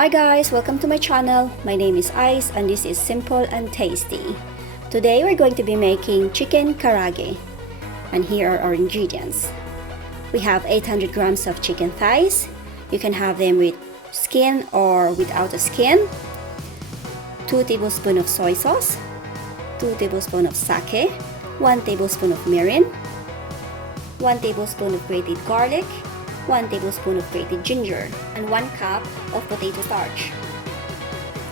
Hi guys, welcome to my channel. My name is Ice and this is Simple and Tasty. Today we're going to be making chicken karaage. And here are our ingredients. We have 800 grams of chicken thighs. You can have them with skin or without a skin. 2 tablespoons of soy sauce. 2 tablespoons of sake. 1 tablespoon of mirin. 1 tablespoon of grated garlic. 1 tablespoon of grated ginger, and 1 cup of potato starch.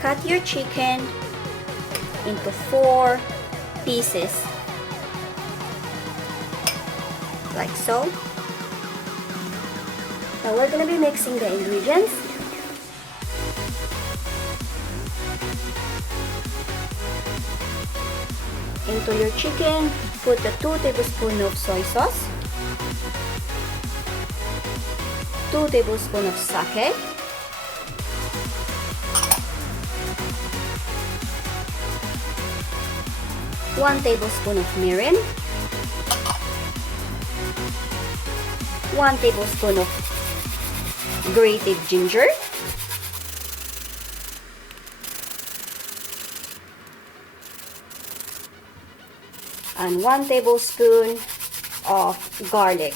Cut your chicken into 4 pieces, like so. Now we're going to be mixing the ingredients. Into your chicken, put the 2 tablespoons of soy sauce, 2 tablespoons of sake, 1 tablespoon of mirin, 1 tablespoon of grated ginger, and 1 tablespoon of garlic.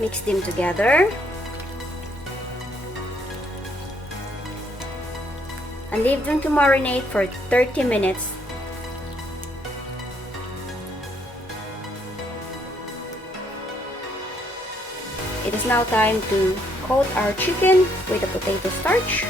Mix them together and leave them to marinate for 30 minutes. It is now time to coat our chicken with the potato starch.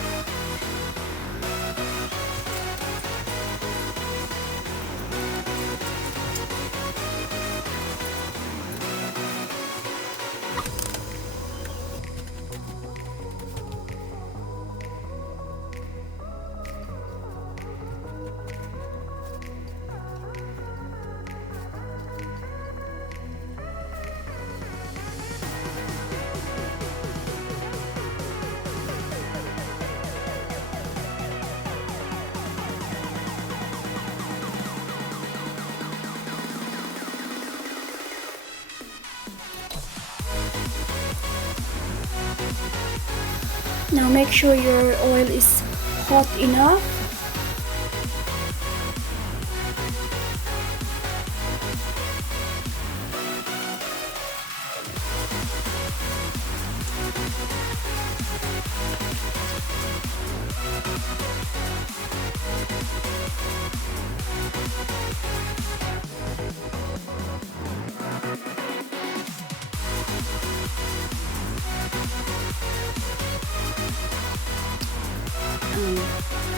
Now make sure your oil is hot enough.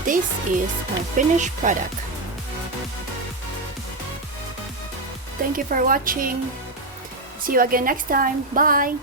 This is my finished product. Thank you for watching. See you again next time. Bye.